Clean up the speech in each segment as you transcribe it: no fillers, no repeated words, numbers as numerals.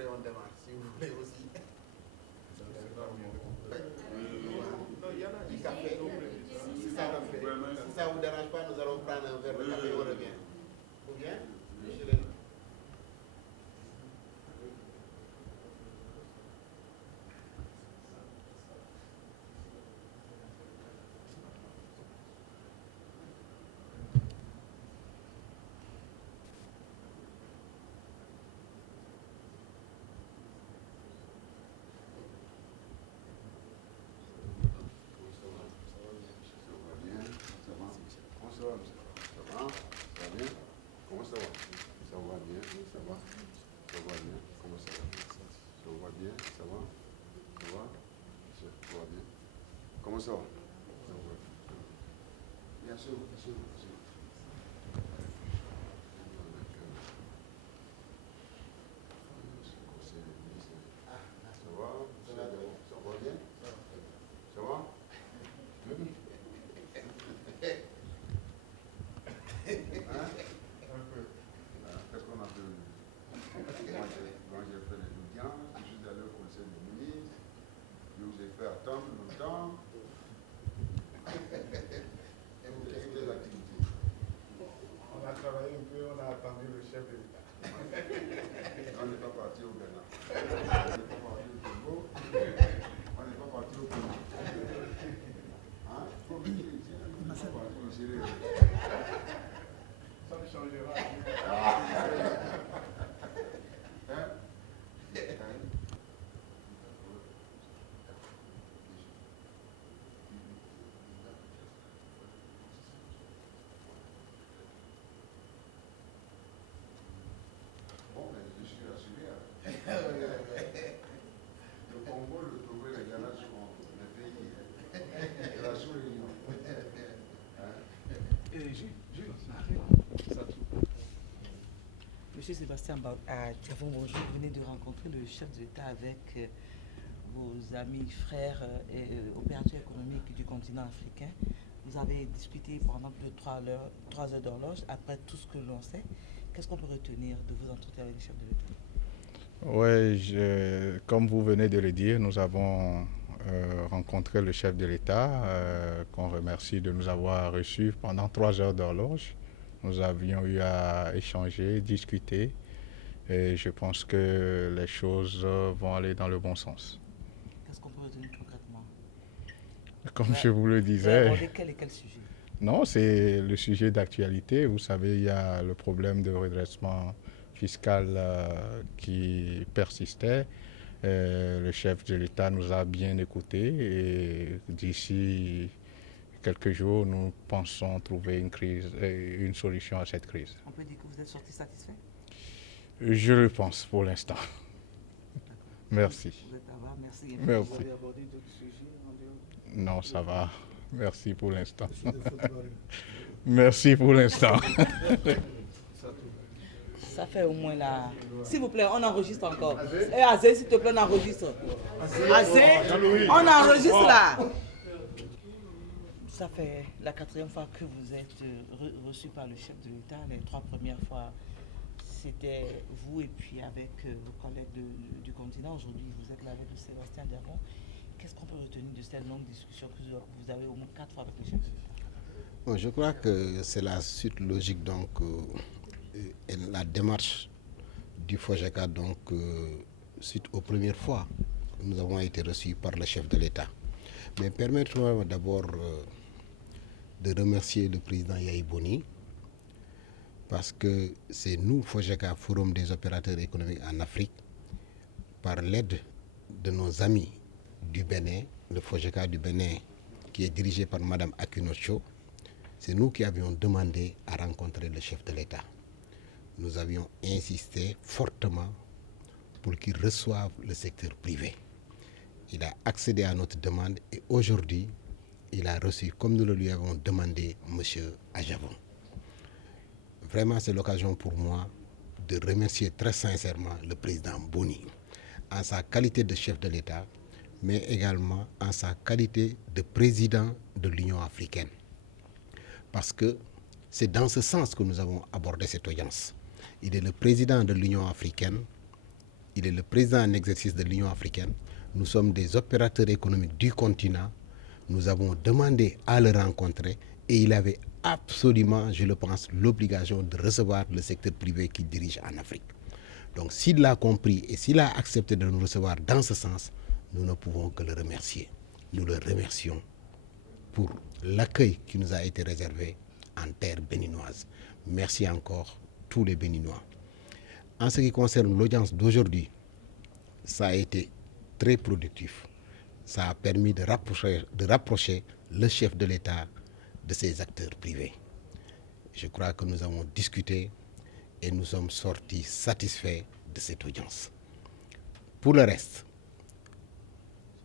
après on démarre, si vous voulez aussi. Non, il y en a du café. Si ça vous dérange pas, nous allons prendre un verre de café et on revient. Ou bien, monsieur le... Comment ça va? Bien sûr, bien sûr, bien sûr. Ça va? Ça va bien? Ça va? Qu'est-ce qu'on a fait? Moi, j'ai fait les audiences, je suis allé au conseil des ministres, je vous ai fait attendre longtemps. Et vous, quelles sont les activités? On a travaillé un peu, on a attendu le chef de l'État. On n'est pas parti au Ghana. On n'est pas parti au Congo. On n'est pas parti au Congo. Hein? Il faut venir ici. On n'est pas parti au Sierra Leone. Ça ne changera Hein? Bon, mais je suis rassuré. Le Congo, le Togo et le Ghana sont les pays de la sous-région. Monsieur Sébastien Diavon, bonjour. Vous venez de rencontrer le chef de l'État avec vos amis, frères et opérateurs économiques du continent africain. Vous avez discuté pendant plus de 3 heures d'horloge. Après tout ce que l'on sait, qu'est-ce qu'on peut retenir de vos entretiens avec le chef de l'État? Oui, comme vous venez de le dire, nous avons rencontré le chef de l'État, qu'on remercie de nous avoir reçus pendant 3 heures d'horloge. Nous avions eu à échanger, discuter, et je pense que les choses vont aller dans le bon sens. Qu'est-ce qu'on peut retenir concrètement? Comme je vous le disais, Quel et quel sujet? non, c'est le sujet d'actualité. Vous savez, il y a le problème de redressement fiscal qui persistait. Le chef de l'État nous a bien écoutés et d'ici quelques jours, nous pensons trouver une solution à cette crise. On peut dire que vous êtes sorti satisfait? Je le pense pour l'instant. Merci. Vous êtes là-bas, merci. Merci. Vous avez abordé d'autres sujets en dehors? Non, ça va. Merci pour l'instant. Merci pour l'instant. Ça fait au moins là. S'il vous plaît, on enregistre encore. Azé, s'il te plaît, on enregistre. Azé, on enregistre là. Ça fait la 4e fois que vous êtes reçu par le chef de l'État. Les 3 premières fois, c'était vous et puis avec vos collègues du continent. Aujourd'hui, vous êtes là avec le Sébastien Diavon. Qu'est-ce qu'on peut retenir de cette longue discussion que vous avez au moins 4 fois avec le chef de l'État? Bon, je crois que c'est la suite logique donc et la démarche du FOGECA donc suite aux premières fois que nous avons été reçus par le chef de l'État. Mais permettez-moi d'abord de remercier le président Yahi Boni parce que c'est nous, FOGECA, Forum des opérateurs économiques en Afrique, par l'aide de nos amis du Bénin, le FOGECA du Bénin qui est dirigé par Mme Akunocho, c'est nous qui avions demandé à rencontrer le chef de l'État. Nous avions insisté fortement pour qu'il reçoive le secteur privé. Il a accédé à notre demande et aujourd'hui, il a reçu, comme nous le lui avons demandé, M. Ajavon. Vraiment, c'est l'occasion pour moi de remercier très sincèrement le président Boni en sa qualité de chef de l'État, mais également en sa qualité de président de l'Union africaine. Parce que c'est dans ce sens que nous avons abordé cette audience. Il est le président de l'Union africaine il est le président en exercice de l'Union africaine. Nous sommes des opérateurs économiques du continent. Nous avons demandé à le rencontrer et il avait absolument, je le pense, l'obligation de recevoir le secteur privé qu'il dirige en Afrique. Donc s'il l'a compris et s'il a accepté de nous recevoir dans ce sens, nous ne pouvons que le remercier. Nous le remercions pour l'accueil qui nous a été réservé en terre béninoise. Merci encore tous les Béninois. En ce qui concerne l'audience d'aujourd'hui, ça a été très productif. Ça a permis de rapprocher le chef de l'État de ses acteurs privés. Je crois que nous avons discuté et nous sommes sortis satisfaits de cette audience. Pour le reste,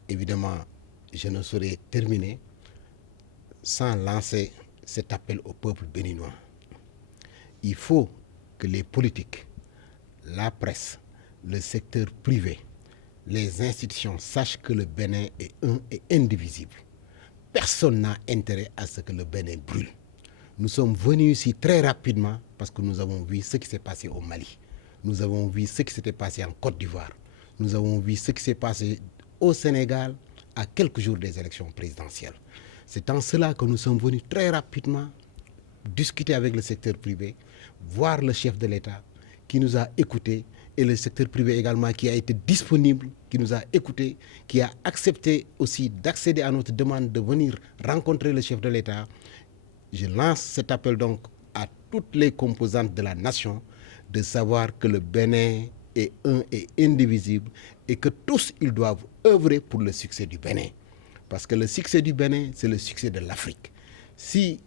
évidemment, je ne saurais terminer sans lancer cet appel au peuple béninois. Il faut que les politiques, la presse, le secteur privé, les institutions sachent que le Bénin est un et indivisible. Personne n'a intérêt à ce que le Bénin brûle. Nous sommes venus ici très rapidement parce que nous avons vu ce qui s'est passé au Mali. Nous avons vu ce qui s'était passé en Côte d'Ivoire. Nous avons vu ce qui s'est passé au Sénégal à quelques jours des élections présidentielles. C'est en cela que nous sommes venus très rapidement discuter avec le secteur privé, voir le chef de l'État qui nous a écoutés et le secteur privé également qui a été disponible, qui nous a écoutés, qui a accepté aussi d'accéder à notre demande de venir rencontrer le chef de l'État. Je lance cet appel donc à toutes les composantes de la nation de savoir que le Bénin est un et indivisible et que tous ils doivent œuvrer pour le succès du Bénin. Parce que le succès du Bénin, c'est le succès de l'Afrique. Si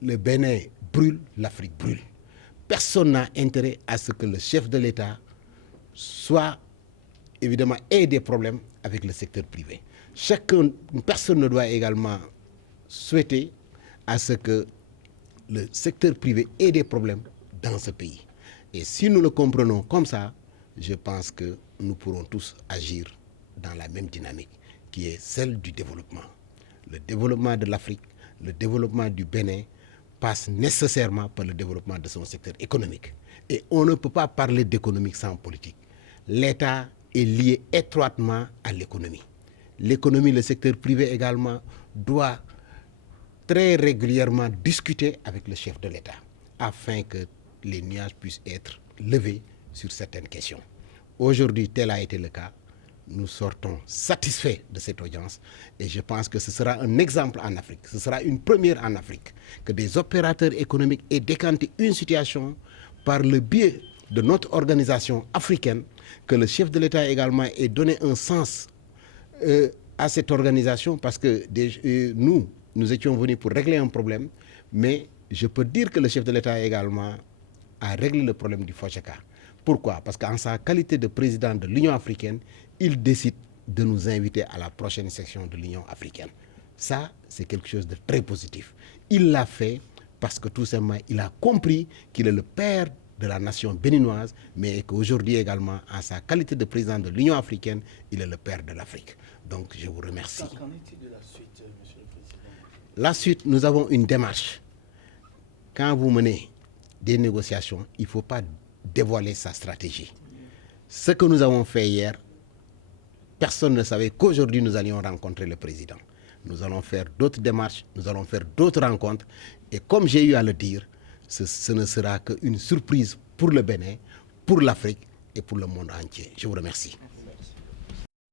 le Bénin brûle, l'Afrique brûle. Personne n'a intérêt à ce que le chef de l'État soit, évidemment, ait des problèmes avec le secteur privé. Personne ne doit également souhaiter à ce que le secteur privé ait des problèmes dans ce pays. Et si nous le comprenons comme ça, je pense que nous pourrons tous agir dans la même dynamique, qui est celle du développement. Le développement de l'Afrique, le développement du Bénin passe nécessairement par le développement de son secteur économique. Et on ne peut pas parler d'économique sans politique. L'État est lié étroitement à l'économie. L'économie, le secteur privé également, doit très régulièrement discuter avec le chef de l'État afin que les nuages puissent être levés sur certaines questions. Aujourd'hui, tel a été le cas. Nous sortons satisfaits de cette audience et je pense que ce sera un exemple en Afrique, ce sera une première en Afrique, que des opérateurs économiques aient décanté une situation par le biais de notre organisation africaine, que le chef de l'État également ait donné un sens à cette organisation parce que nous étions venus pour régler un problème, mais je peux dire que le chef de l'État également a réglé le problème du FOGECA. Pourquoi? Parce qu'en sa qualité de président de l'Union africaine, il décide de nous inviter à la prochaine section de l'Union africaine. Ça, c'est quelque chose de très positif. Il l'a fait parce que tout simplement, il a compris qu'il est le père de la nation béninoise, mais qu'aujourd'hui également, en sa qualité de président de l'Union africaine, il est le père de l'Afrique. Donc, je vous remercie. Qu'en est-il de la suite, Monsieur le Président? La suite, nous avons une démarche. Quand vous menez des négociations, il ne faut pas dévoiler sa stratégie. Ce que nous avons fait hier, personne ne savait qu'aujourd'hui nous allions rencontrer le président. Nous allons faire d'autres démarches, nous allons faire d'autres rencontres. Et comme j'ai eu à le dire, ce ne sera qu'une surprise pour le Bénin, pour l'Afrique et pour le monde entier. Je vous remercie.